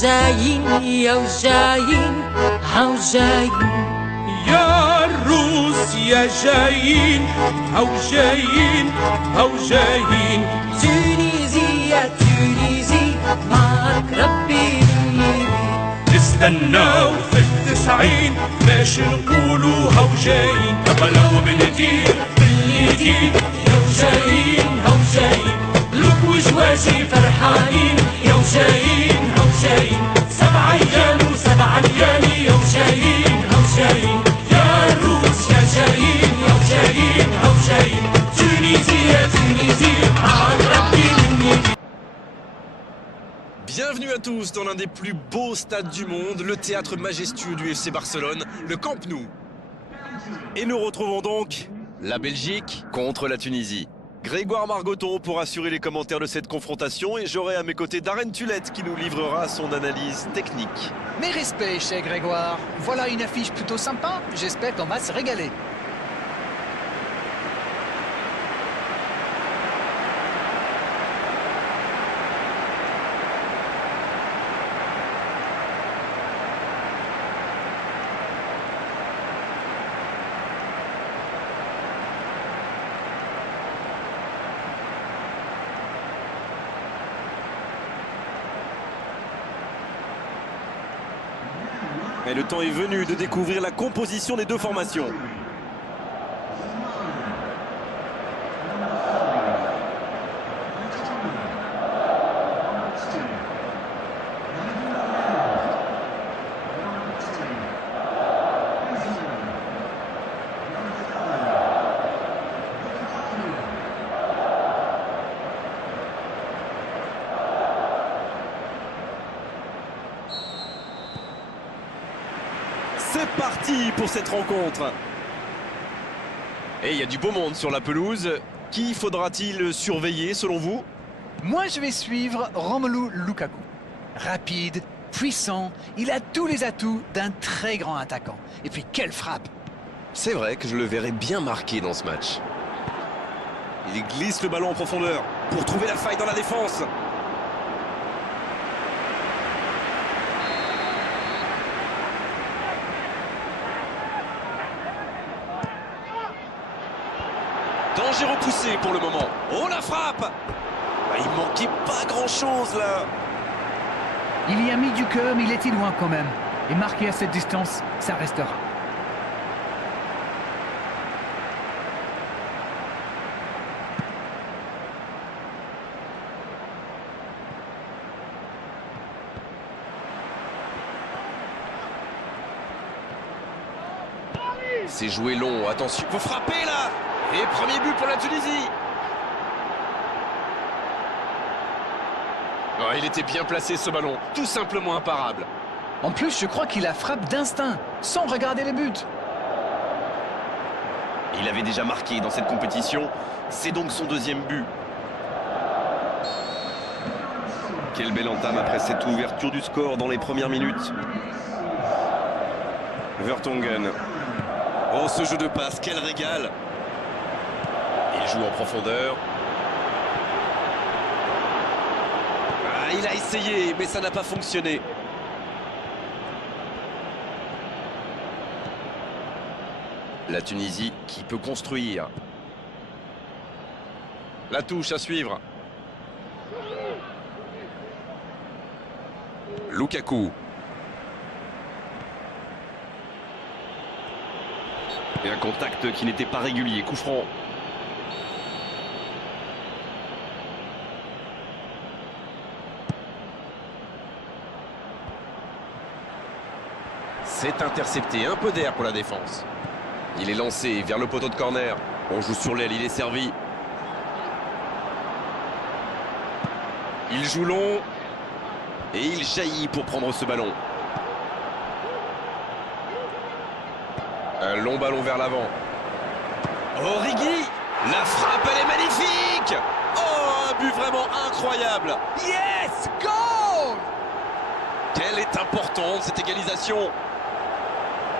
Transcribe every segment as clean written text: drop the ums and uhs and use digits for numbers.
جايين يا وجايين هاو جايين يا الروس يا جايين هاو جايين هاو جايين تونيزي يا تونيزي معك ربي نستناو في التسعين باش نقولوا هاو جايين لو بندير باليدين يا وجايين هاو جايين لوك وجواشي فرحانين يا وجايين هاو جايين 7 ايام و7 ليالي يا وجايين هاو جايين يا الروس يا جايين يا وجايين هاو جايين تونيزي يا تونيزي معاك ربي مني. Bienvenue à tous dans l'un des plus beaux stades du monde, le théâtre majestueux du FC Barcelone, le Camp Nou. Et nous retrouvons donc la Belgique contre la Tunisie. Grégoire Margoton pour assurer les commentaires de cette confrontation et j'aurai à mes côtés Darren Tulette qui nous livrera son analyse technique. Mes respects chez Grégoire, voilà une affiche plutôt sympa, j'espère qu'on va se régaler. Et le temps est venu de découvrir la composition des deux formations. C'est parti pour cette rencontre. Et il y a du beau monde sur la pelouse. Qui faudra-t-il surveiller selon vous? Moi je vais suivre Romelu Lukaku. Rapide, puissant, il a tous les atouts d'un très grand attaquant. Et puis quelle frappe! C'est vrai que je le verrai bien marqué dans ce match. Il glisse le ballon en profondeur pour trouver la faille dans la défense. Danger repoussé pour le moment. Oh la frappe! Il manquait pas grand-chose là. Il y a mis du cœur mais il était loin quand même. Et marqué à cette distance, ça restera. C'est joué long, attention, faut frapper là! Et premier but pour la Tunisie! Oh, il était bien placé ce ballon, tout simplement imparable. En plus, je crois qu'il a frappe d'instinct, sans regarder les buts. Il avait déjà marqué dans cette compétition, c'est donc son deuxième but. Quelle belle entame après cette ouverture du score dans les premières minutes. Vertonghen. Oh, ce jeu de passe, quel régal! Il joue en profondeur. Ah, il a essayé, mais ça n'a pas fonctionné. La Tunisie qui peut construire. La touche à suivre. Lukaku. Et un contact qui n'était pas régulier, coup franc. C'est intercepté, un peu d'air pour la défense. Il est lancé vers le poteau de corner. On joue sur l'aile, il est servi. Il joue long. Et il jaillit pour prendre ce ballon. Un long ballon vers l'avant. Origi! La frappe, elle est magnifique! Oh, un but vraiment incroyable! Yes! Goal! Quelle est importante cette égalisation!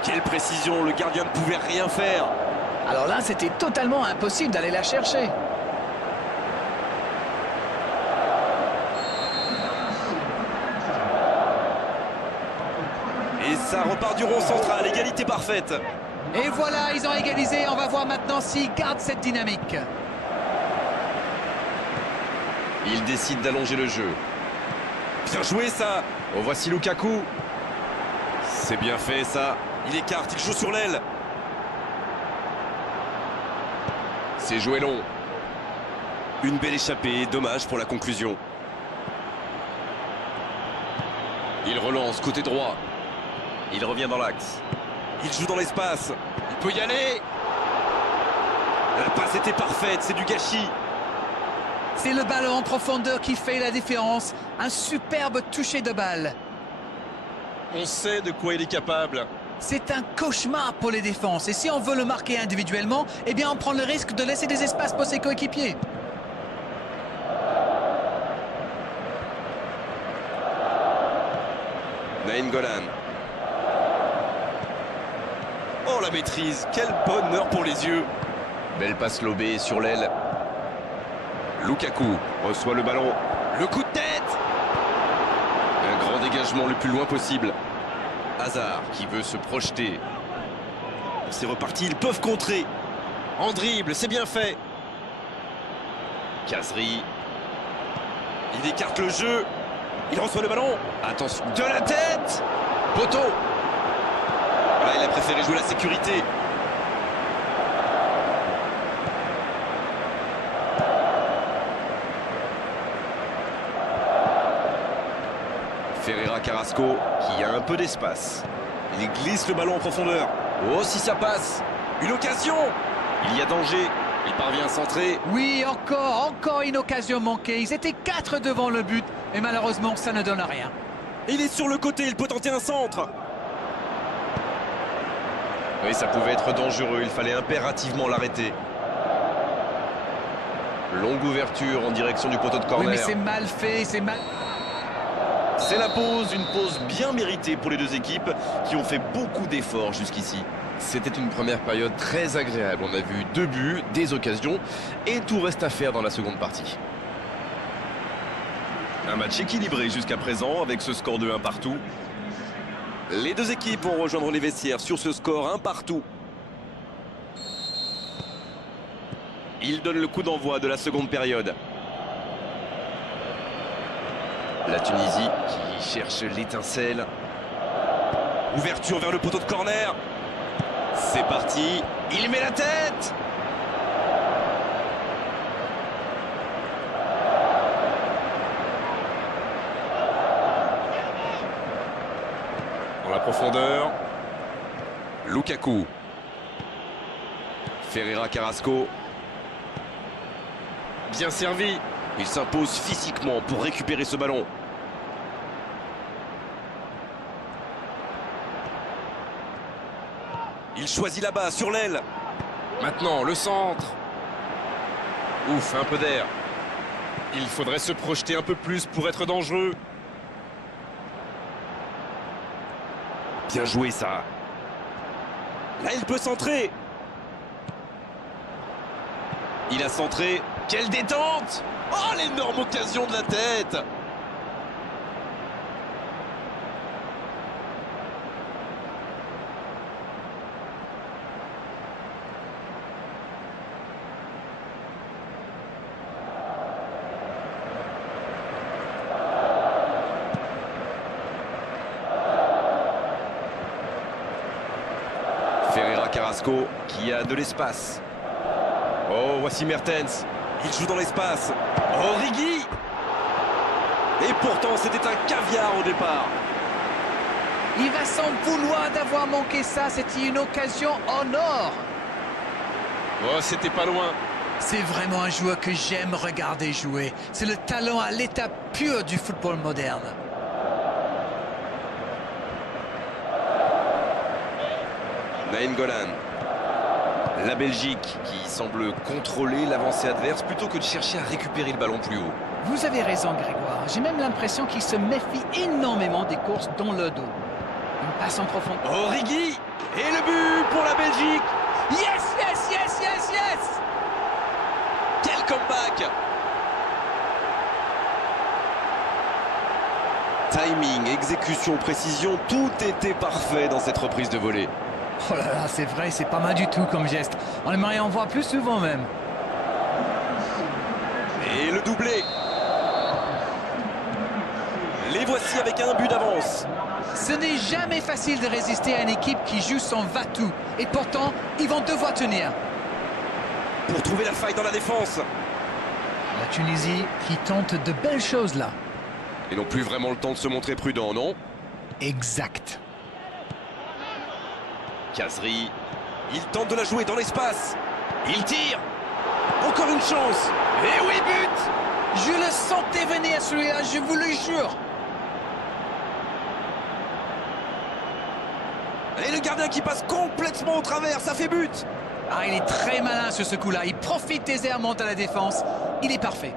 Quelle précision, le gardien ne pouvait rien faire. Alors là, c'était totalement impossible d'aller la chercher. Et ça repart du rond central, égalité parfaite. Et voilà, ils ont égalisé. On va voir maintenant s'ils gardent cette dynamique. Il décide d'allonger le jeu. Bien joué ça. Oh, voici Lukaku. C'est bien fait ça. Il écarte, il joue sur l'aile. C'est joué long. Une belle échappée, dommage pour la conclusion. Il relance côté droit. Il revient dans l'axe. Il joue dans l'espace. Il peut y aller. La passe était parfaite, c'est du gâchis. C'est le ballon en profondeur qui fait la différence. Un superbe toucher de balle. On sait de quoi il est capable. C'est un cauchemar pour les défenses. Et si on veut le marquer individuellement, eh bien on prend le risque de laisser des espaces pour ses coéquipiers. Nainggolan. Oh la maîtrise, quel bonheur pour les yeux. Belle passe lobée sur l'aile. Lukaku reçoit le ballon. Le coup de tête. Un grand dégagement le plus loin possible. Hazard qui veut se projeter. C'est reparti, ils peuvent contrer. En dribble, c'est bien fait. Khazri. Il écarte le jeu. Il reçoit le ballon. Attention, de la tête. Poteau. Ah, il a préféré jouer la sécurité. Ferreira Carrasco qui a un peu d'espace. Il glisse le ballon en profondeur. Oh, si ça passe. Une occasion. Il y a danger. Il parvient à centrer. Oui, encore une occasion manquée. Ils étaient 4 devant le but. Et malheureusement, ça ne donne rien. Il est sur le côté, il peut tenter un centre. Oui, ça pouvait être dangereux, il fallait impérativement l'arrêter. Longue ouverture en direction du poteau de corner. Oui, mais c'est mal fait, c'est mal... C'est la pause, une pause bien méritée pour les deux équipes qui ont fait beaucoup d'efforts jusqu'ici. C'était une première période très agréable. On a vu 2 buts, des occasions et tout reste à faire dans la seconde partie. Un match équilibré jusqu'à présent avec ce score de 1 partout. Les deux équipes vont rejoindre les vestiaires sur ce score 1 partout. Il donne le coup d'envoi de la seconde période. La Tunisie qui cherche l'étincelle. Ouverture vers le poteau de corner. C'est parti. Il met la tête. Dans la profondeur. Lukaku. Ferreira Carrasco. Bien servi. Il s'impose physiquement pour récupérer ce ballon. Il choisit là-bas, sur l'aile. Maintenant, le centre. Ouf, un peu d'air. Il faudrait se projeter un peu plus pour être dangereux. Bien joué, ça. Là, il peut centrer. Il a centré. Quelle détente! Oh, l'énorme occasion de la tête! Ferreira Carrasco qui a de l'espace. Oh, voici Mertens. Il joue dans l'espace. Origi. Et pourtant, c'était un caviar au départ. Il va s'en vouloir d'avoir manqué ça. C'était une occasion en or. Oh, c'était pas loin. C'est vraiment un joueur que j'aime regarder jouer. C'est le talent à l'état pur du football moderne. Nainggolan. La Belgique qui semble contrôler l'avancée adverse plutôt que de chercher à récupérer le ballon plus haut. Vous avez raison, Grégoire. J'ai même l'impression qu'il se méfie énormément des courses dans le dos. Une passe en profondeur. Origi. Et le but pour la Belgique. Yes, yes, yes, yes, yes! Quel comeback! Timing, exécution, précision, tout était parfait dans cette reprise de volée. Oh là là, c'est vrai, c'est pas mal du tout comme geste. On aimerait en voir plus souvent même. Et le doublé. Les voici avec un but d'avance. Ce n'est jamais facile de résister à une équipe qui joue son va-tout. Et pourtant, ils vont devoir tenir. Pour trouver la faille dans la défense. La Tunisie qui tente de belles choses là. Et n'ont plus vraiment le temps de se montrer prudent, non? Exact. Khazri, il tente de la jouer dans l'espace. Il tire. Encore une chance. Et oui, but. Je le sentais venir celui-là, je vous le jure. Et le gardien qui passe complètement au travers, ça fait but. Ah, il est très malin sur ce coup-là. Il profite des errements à la défense. Il est parfait.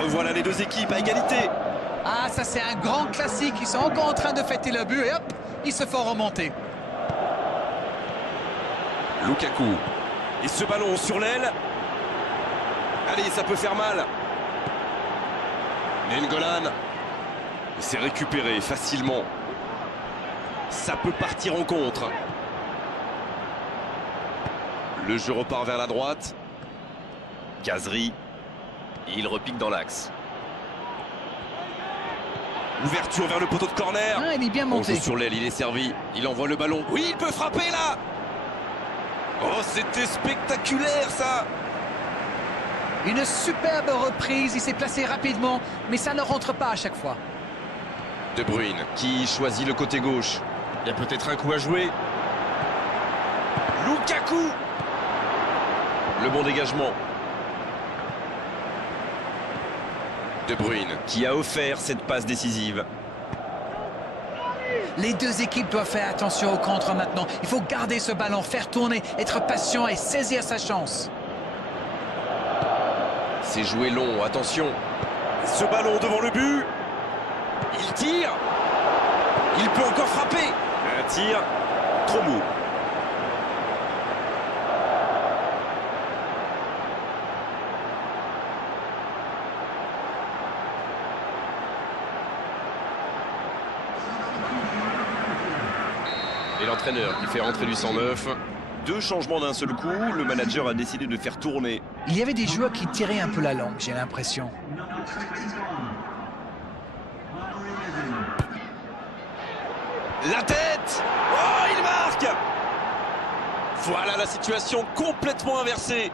Revoilà les deux équipes à égalité. Ah, ça c'est un grand classique. Ils sont encore en train de fêter le but et hop, ils se font remonter. Lukaku. Et ce ballon sur l'aile. Allez, ça peut faire mal. Nengolan. C'est récupéré facilement. Ça peut partir en contre. Le jeu repart vers la droite. Khazri. Il repique dans l'axe. Ouverture vers le poteau de corner. Ah, il est bien On monté. joue sur l'aile, il est servi. Il envoie le ballon. Oui, il peut frapper là. Oh, c'était spectaculaire ça. Une superbe reprise. Il s'est placé rapidement, mais ça ne rentre pas à chaque fois. De Bruyne qui choisit le côté gauche. Il y a peut-être un coup à jouer. Lukaku. Le bon dégagement. De Bruyne qui a offert cette passe décisive. Les deux équipes doivent faire attention au contre maintenant. Il faut garder ce ballon, faire tourner, être patient et saisir sa chance. C'est joué long, attention. Ce ballon devant le but. Il tire. Il peut encore frapper. Un tir trop mou. Et l'entraîneur qui fait rentrer du 109. Deux changements d'un seul coup, le manager a décidé de faire tourner. Il y avait des joueurs qui tiraient un peu la langue, j'ai l'impression. La tête. Oh, il marque. Voilà la situation complètement inversée.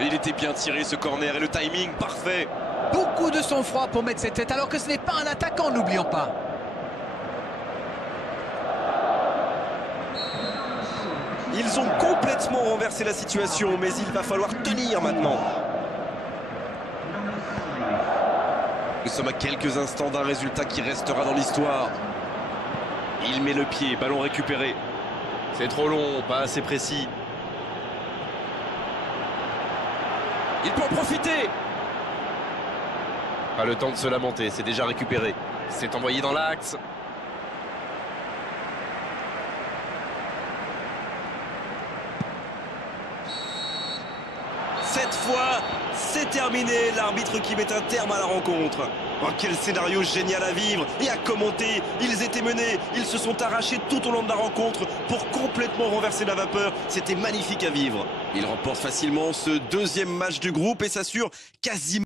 Et il était bien tiré ce corner et le timing parfait. Beaucoup de sang-froid pour mettre cette tête, alors que ce n'est pas un attaquant, n'oublions pas. Ils ont complètement renversé la situation, mais il va falloir tenir maintenant. Nous sommes à quelques instants d'un résultat qui restera dans l'histoire. Il met le pied, ballon récupéré. C'est trop long, pas assez précis. Il peut en profiter. Pas le temps de se lamenter, c'est déjà récupéré. C'est envoyé dans l'axe. Cette fois, c'est terminé. L'arbitre qui met un terme à la rencontre. Oh, quel scénario génial à vivre et à commenter. Ils étaient menés, ils se sont arrachés tout au long de la rencontre pour complètement renverser la vapeur. C'était magnifique à vivre. Ils remportent facilement ce deuxième match du groupe et s'assurent quasiment...